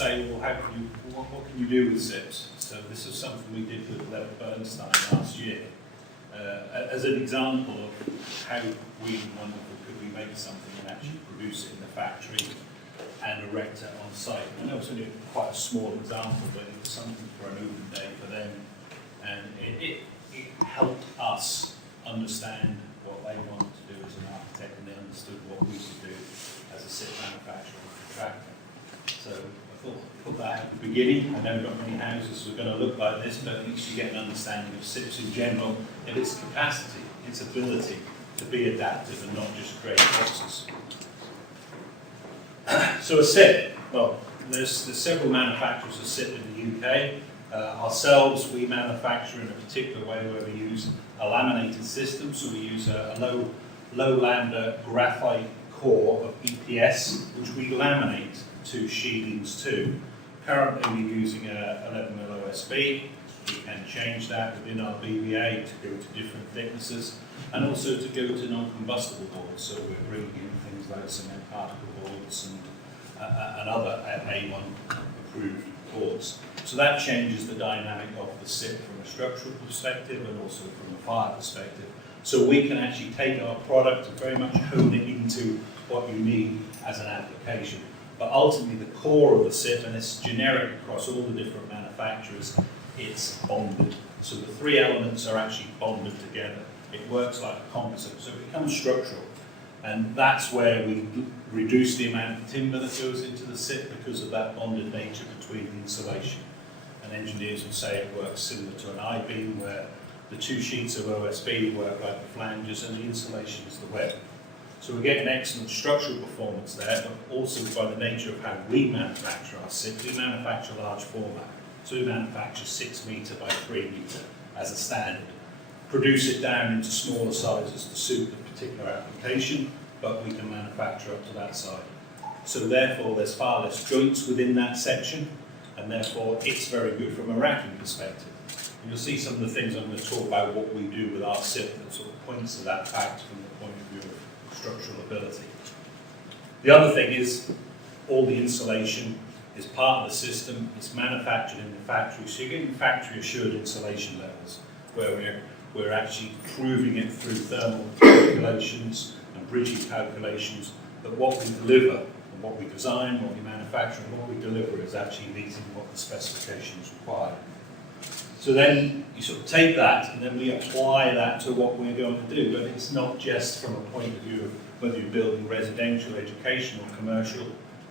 say, well, what can you do with SIPs? So this is something we did with Leonard Bernstein last year. As an example of how we wonderful could we make something and actually produce it in the factory and erect it on site. I know it's only quite a small example, but it was something for an open day for them, and it helped us understand what they wanted to do as an architect, and they understood what we could do as a SIP manufacturer and contractor. So I thought I'd put that at the beginning. I know not many houses are going to look like this, but at least you get an understanding of SIPs in general, and its capacity, its ability to be adaptive and not just create boxes. So a SIP, well, there's several manufacturers of SIP in the UK. Ourselves, we manufacture in a particular way where we use a laminated system, so we use a low lambda graphite core of EPS, which we laminate to sheathings too. Currently we're using a 11mm OSB. We can change that within our BBA to go to different thicknesses, and also to go to non-combustible boards. So we're bringing in things like cement particle boards and other A1 approved boards. So that changes the dynamic of the SIP from a structural perspective and also from a fire perspective. So we can actually take our product and very much hone it into what you need as an application. But ultimately the core of the SIP, and it's generic across all the different manufacturers, it's bonded. So the three elements are actually bonded together. It works like a composite, so it becomes structural. And that's where we reduce the amount of timber that goes into the SIP because of that bonded nature between the insulation. And engineers would say it works similar to an I-beam, where the two sheets of OSB work like the flanges and the insulation is the web. So we're getting excellent structural performance there, but also by the nature of how we manufacture our SIP, we manufacture large format. So we manufacture 6 metre by 3 metre as a standard. Produce it down into smaller sizes to suit the particular application, but we can manufacture up to that size. So therefore there's far less joints within that section, and therefore it's very good from a racking perspective. And you'll see some of the things I'm going to talk about what we do with our SIP that sort of points to that fact from the point of view of structural ability. The other thing is all the insulation is part of the system. It's manufactured in the factory, so you're getting factory assured insulation levels where we're actually proving it through thermal calculations and bridging calculations that what we deliver and what we design, what we manufacture and what we deliver is actually meeting what the specifications require. So then you sort of take that and then we apply that to what we're going to do, but it's not just from a point of view of whether you're building residential, educational, commercial.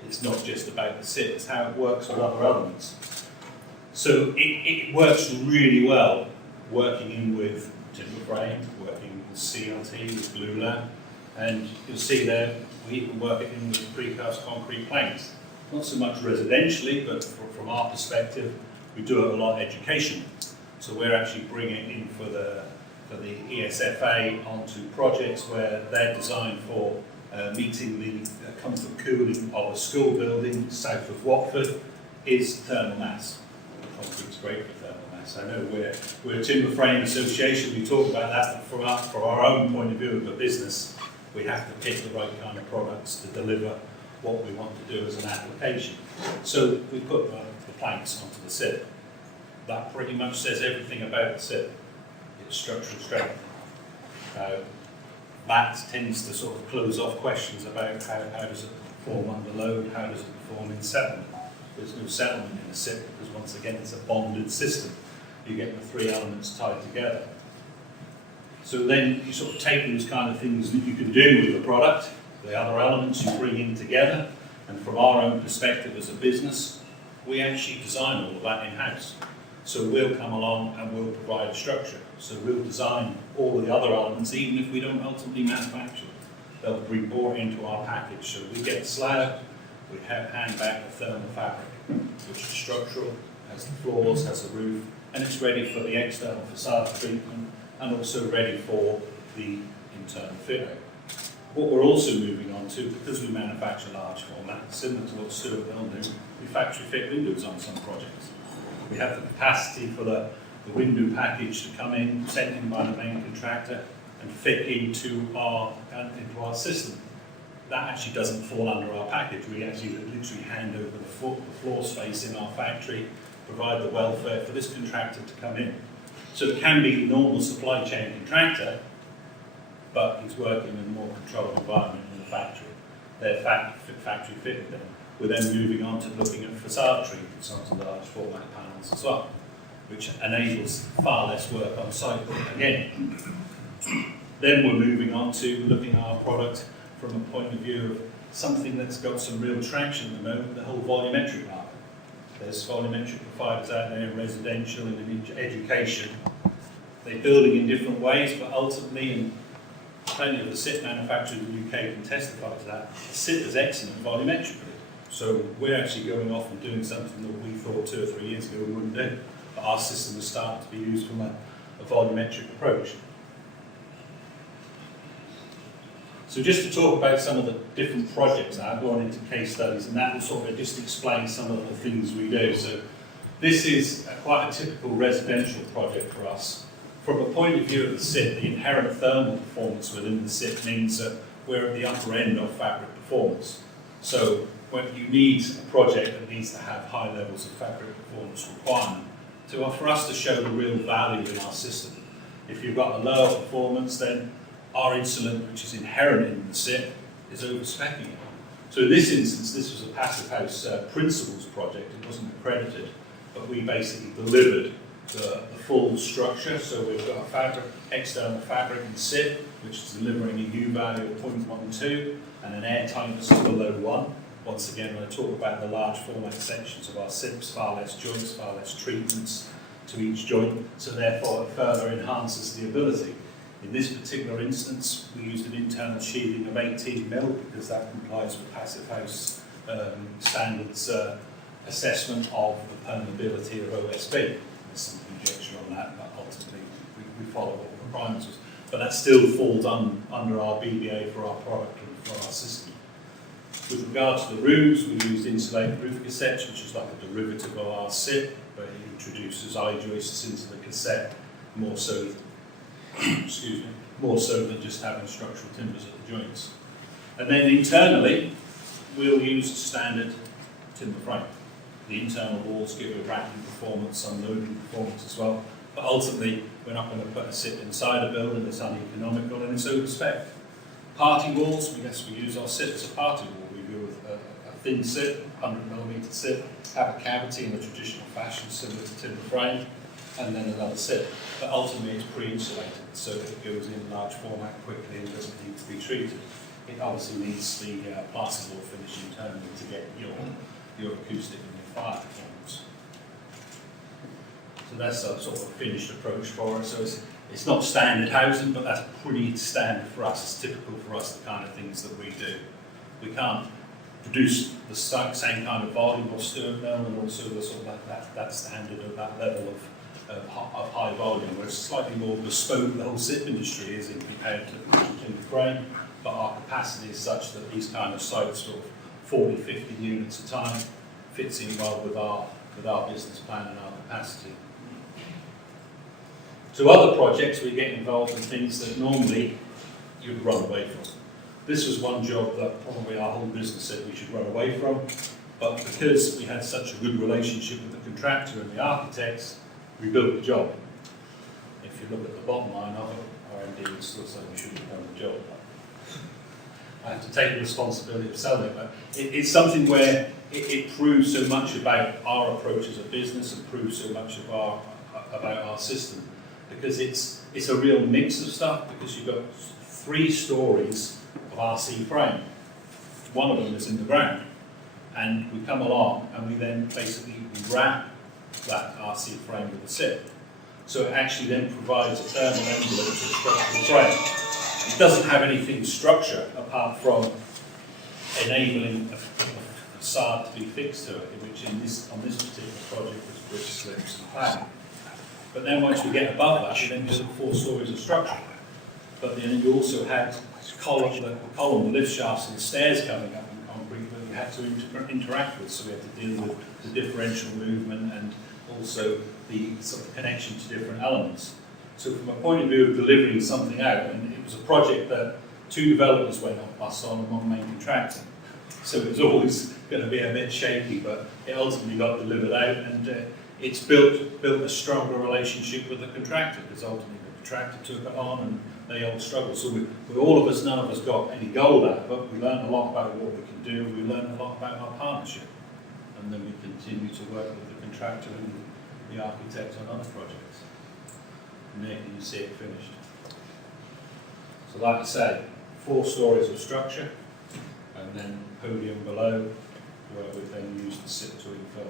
It's not just about the SIP, it's how it works with other elements. So it works really well working in with timber frame, working with CLT, with glulam, and you'll see there we even work it in with precast concrete planks. Not so much residentially, but from our perspective, we do it a lot education. So we're actually bringing it in for the ESFA onto projects where they're designed for meeting the comfort cooling of a school building south of Watford is thermal mass. Concrete's great for thermal mass. I know we're a timber frame association, we talk about that, but from our own point of view of the business, we have to pick the right kind of products to deliver what we want to do as an application. So we put the planks onto the SIP. That pretty much says everything about the SIP. It's structural strength. That tends to sort of close off questions about how does it perform under load, how does it perform in settlement. There's no settlement in a SIP because once again it's a bonded system. You get the three elements tied together. So then you sort of take those kind of things that you can do with the product, the other elements you bring in together, and from our own perspective as a business, we actually design all of that in-house. So we'll come along and we'll provide a structure. So we'll design all the other elements, even if we don't ultimately manufacture them. They'll be brought into our package. So we get the slab, we hand back the thermal fabric, which is structural, has the floors, has the roof, and it's ready for the external facade treatment and also ready for the internal fit out. What we're also moving on to, because we manufacture large format, similar to what Stuart Hill do, we factory fit windows on some projects. We have the capacity for the window package to come in, sent in by the main contractor, and fit into our system. that actually doesn't fall under our package. We actually literally hand over the floor space in our factory, provide the welfare for this contractor to come in. So it can be a normal supply chain contractor, but he's working in a more controlled environment in the factory. They're factory fitted then. We're then moving on to looking at facade treatments onto large format panels as well, which enables far less work on site again. Then we're moving on to looking at our product from a point of view of something that's got some real traction at the moment, the whole volumetric market. There's volumetric providers out there in residential and in education. They're building in different ways, but ultimately, and plenty of the SIP manufacturers in the UK can testify to that, SIP is excellent volumetrically. So we're actually going off and doing something that we thought 2 or 3 years ago we wouldn't do. But our system is starting to be used from a volumetric approach. So just to talk about some of the different projects now, I've gone into case studies, and that will sort of just explain some of the things we do. So this is quite a typical residential project for us. From a point of view of the SIP, the inherent thermal performance within the SIP means that we're at the upper end of fabric performance. So when you need a project that needs to have high levels of fabric performance requirement, for us to show the real value in our system. If you've got a lower performance, then our insulation, which is inherent in the SIP, is over-speccing it. So in this instance, this was a Passive House Principles project. It wasn't accredited, but we basically delivered the full structure. So we've got a fabric, external fabric in SIP, which is delivering a U value of 0.12 and an air tightness of below 1. Once again, when I talk about the large format sections of our SIPs, far less joints, far less treatments to each joint, so therefore it further enhances the ability. In this particular instance, we used an internal sheathing of 18 mil because that complies with Passive House standards assessment of the permeability of OSB. There's some conjecture on that, but ultimately we follow what the requirements was. But that still falls under our BBA for our product and for our system. With regard to the roofs, we used insulated roof cassettes, which is like a derivative of our SIP, but it introduces I-joists into the cassette more so excuse me, more so than just having structural timbers at the joints. And then internally, we'll use a standard timber frame. The internal walls give a racking performance, unloading performance as well, but ultimately, we're not going to put a SIP inside a building that's uneconomical and it's over-spec. Party walls, we use our SIP as a party wall. We go with a thin SIP, 100mm SIP, have a cavity in the traditional fashion similar to timber frame, and then another SIP. But ultimately it's pre-insulated, so that it goes in large format quickly and doesn't need to be treated. It obviously needs the plasterboard finish internally to get your acoustic and your fire performance. So that's a sort of finished approach for us. So it's not standard housing, but that's pretty standard for us. It's typical for us, the kind of things that we do. We can't produce the same kind of volume or stern mill, and also the sort of that standard of that level of high volume, where it's slightly more bespoke the whole SIP industry is in compared to timber frame, but our capacity is such that these kind of sites, sort of 40, 50 units a time, fits in well with our business plan and our capacity. So other projects, we get involved in things that normally you'd run away from. This was one job that probably our whole business said we should run away from, but because we had such a good relationship with the contractor and the architects, we built the job. If you look at the bottom line of it, our MD would still say we shouldn't have done the job. I have to take the responsibility of selling it, but it's something where it proves so much about our approach as a business and proves so much of about our system, because it's a real mix of stuff, because you've got 3 stories of RC frame. One of them is in the ground, and we come along and we then basically wrap that RC frame with a SIP. So it actually then provides a thermal envelope to the structural frame. It doesn't have anything structure apart from enabling a facade to be fixed to it, which on this particular project was British slips and plank. But then once we get above that, you then build 4 stories of structure. But then you also had the lift shafts and the stairs coming up in concrete that we had to interact with. So we had to deal with the differential movement and also the sort of connection to different elements. So from a point of view of delivering something out, and it was a project that 2 developers went up, us on and one main contractor. So it was always going to be a bit shaky, but it ultimately got delivered out, and it's built a stronger relationship with the contractor, because ultimately the contractor took it on and they all struggled. So we all of us, none of us got any gold out of it. We learned a lot about what we can do, we learned a lot about our partnership, and then we continue to work with the contractor and the architect on other projects. And there you see it finished. So like I say, 4 stories of structure, and then podium below, where we then use the SIP to infill.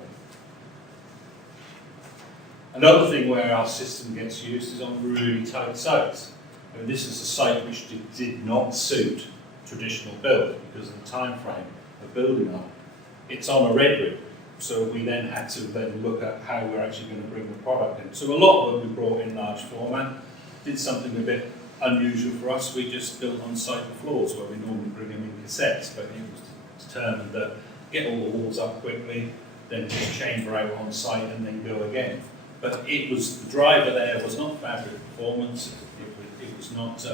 Another thing where our system gets used is on really tight sites. I mean, this is a site which did not suit traditional build because of the time frame of building on it. It's on a red rig, so we then had to then look at how we're actually going to bring the product in. So a lot of them we brought in large format, did something a bit unusual for us. We just built on site the floors where we normally bring them in cassettes, but it was determined that get all the walls up quickly, then put a chamber out on site and then go again. But it was, the driver there was not fabric performance, it was not,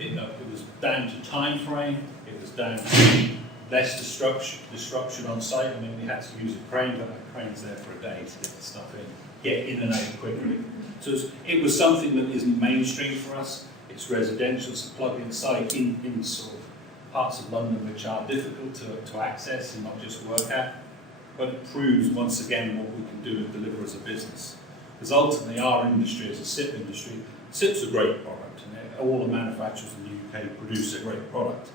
it was down to time frame, it was down to less destruction on site. I mean, we had to use a crane, but that crane's there for a day to get the stuff in, get in and out quickly. So it was something that isn't mainstream for us. It's residential, it's a plug-in site in sort of parts of London which are difficult to access and not just work at. But it proves once again what we can do and deliver as a business. Because ultimately our industry as a SIP industry, SIP's a great product, and all the manufacturers in the UK produce a great product.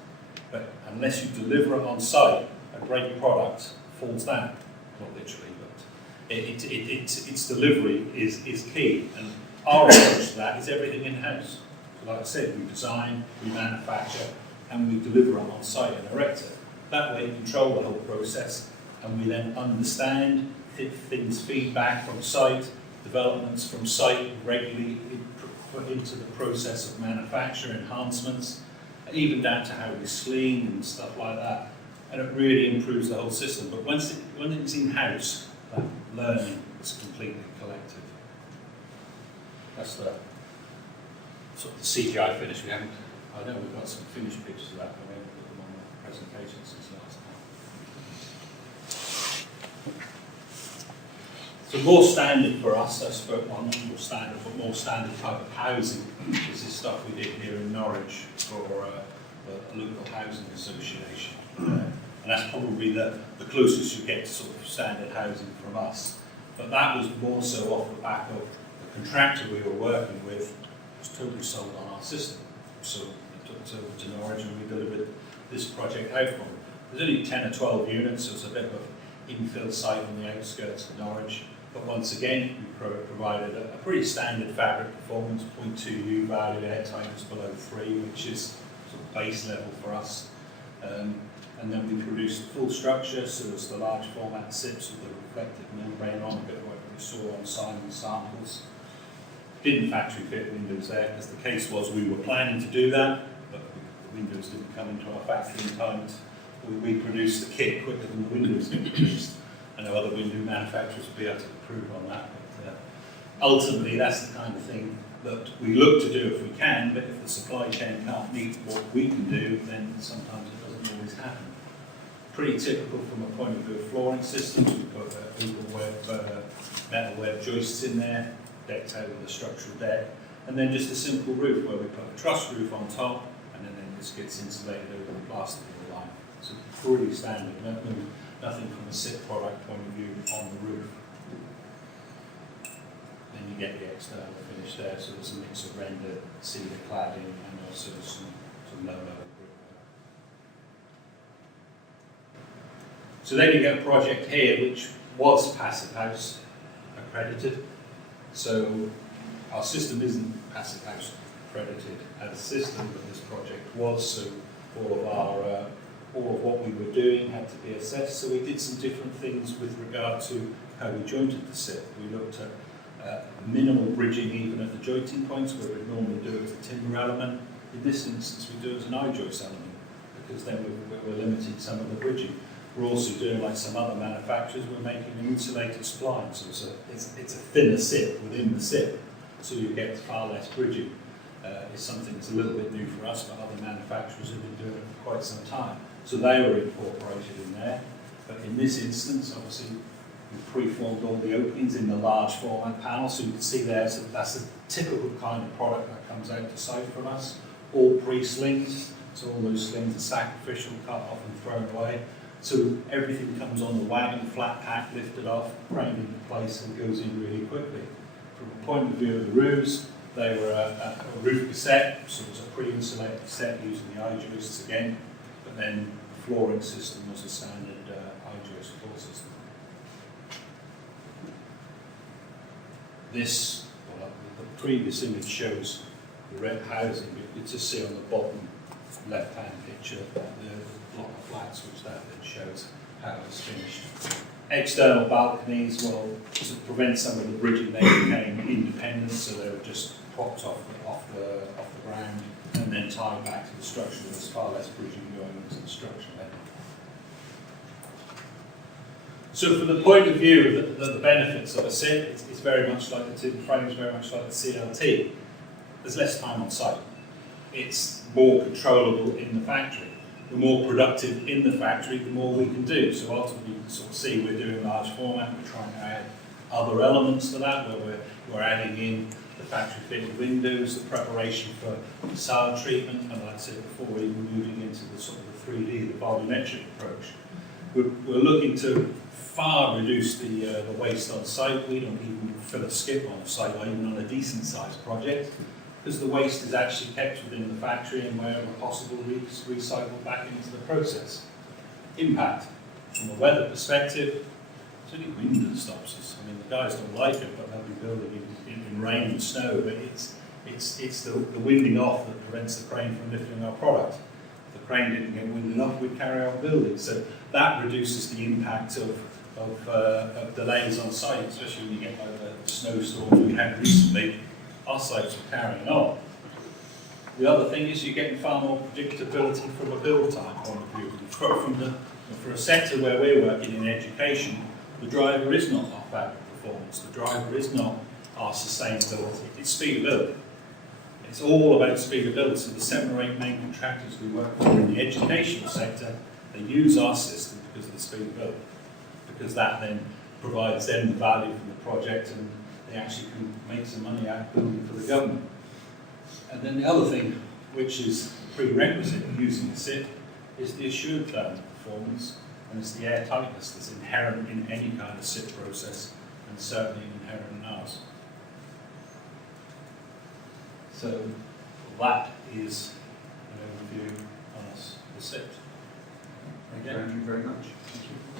But unless you deliver it on site, a great product falls down, not literally, but its delivery is key. And our approach to that is everything in-house. So like I said, we design, we manufacture, and we deliver it on site and erect it. That way you control the whole process, and we then understand things, feedback from site, developments from site regularly put into the process of manufacture, enhancements, even down to how we screen and stuff like that. And it really improves the whole system. But when it's in-house, that learning is completely collective. That's the sort of the CGI finish. We haven't, I know we've got some finished pictures of that, but we haven't put them on the presentation since last time. So more standard for us, I spoke on more standard, but more standard type of housing is this stuff we did here in Norwich for the local housing association. And that's probably the closest you get to sort of standard housing from us. But that was more so off the back of the contractor we were working with was totally sold on our system. So we took us over to Norwich and we delivered this project out for them. There's only 10 or 12 units, so it's a bit of an infill site on the outskirts of Norwich. But once again, we provided a pretty standard fabric performance, 0.2 U value, airtime is below 3, which is sort of base level for us. And then we produced the full structure, so it's the large format SIPs with the reflective membrane on, a bit of what we saw on Simon samples. Didn't factory fit windows there, because the case was we were planning to do that, but the windows didn't come into our factory in time. We produced the kit quicker than the windows get produced. I know other window manufacturers will be able to improve on that, but ultimately that's the kind of thing that we look to do if we can, but if the supply chain can't meet what we can do, then sometimes it doesn't always happen. Pretty typical from a point of view of flooring systems. We've got open web, metal web joists in there, decked out with a structural deck, and then just a simple roof where we put a truss roof on top, and then this gets insulated over the plasterboard line. So pretty standard. Nothing from a SIP product point of view on the roof. Then you get the external finish there, so there's a mix of render, cedar cladding, and also some low level brick. So then you get a project here which was Passive House accredited. So our system isn't Passive House accredited as a system, but this project was, so all of what we were doing had to be assessed. So we did some different things with regard to how we jointed the SIP. We looked at minimal bridging even at the jointing points where we'd normally do it as a timber element. In this instance we do it as an I-joist element because then we're limiting some of the bridging. We're also doing, like some other manufacturers, we're making an insulated spline, so it's a thinner SIP within the SIP, so you get far less bridging. is something that's a little bit new for us, but other manufacturers have been doing it for quite some time. So they were incorporated in there. But in this instance, obviously, we preformed all the openings in the large format panel, so you can see there, so that's a typical kind of product that comes out to site from us. All pre-slings, so all those slings are sacrificial, cut off and thrown away. So everything comes on the wagon, flat pack, lifted off, framed into place and goes in really quickly. From the point of view of the roofs, they were a roof cassette, so it was a pre-insulated cassette using the I-joists again, but then the flooring system was a standard I-joist floor system. This, well, the previous image shows the red housing, but you can just see on the bottom left-hand picture the block of flats, which that then shows how it's finished. External balconies, well, to prevent some of the bridging, they became independent, so they were just propped off the ground and then tied back to the structure. There's far less bridging going into the structure then. So from the point of view of the benefits of a SIP, it's very much like the timber frame, it's very much like the CLT. There's less time on site. It's more controllable in the factory. The more productive in the factory, the more we can do. So ultimately, you can sort of see we're doing large format, we're trying to add other elements to that, where we're adding in the factory fitted windows, the preparation for facade treatment, and like I said before, we're even moving into the sort of the 3D, the volumetric approach. We're looking to far reduce the waste on site. We don't even fill a skip on a site, or even on a decent sized project, because the waste is actually kept within the factory and wherever possible recycled back into the process. Impact. From a weather perspective, it's only wind that stops us. I mean, the guys don't like it, but they'll be building in rain and snow, but it's the winding off that prevents the crane from lifting our product. If the crane didn't get winded off, we'd carry on building. So that reduces the impact of delays on site, especially when you get like the snowstorms we had recently. Our sites were carrying on. The other thing is you're getting far more predictability from a build time point of view. For a sector where we're working in education, the driver is not our fabric performance, the driver is not our sustainability, it's speedability. It's all about speedability. So the 7 or 8 main contractors we work for in the educational sector, they use our system because of the speedability, because that then provides them the value from the project and they actually can make some money out of building for the government. And then the other thing, which is a prerequisite of using a SIP, is the assured thermal performance, and it's the air tightness that's inherent in any kind of SIP process, and certainly inherent in ours. So that is an overview on us, the SIP. Thank you very much. Thank you.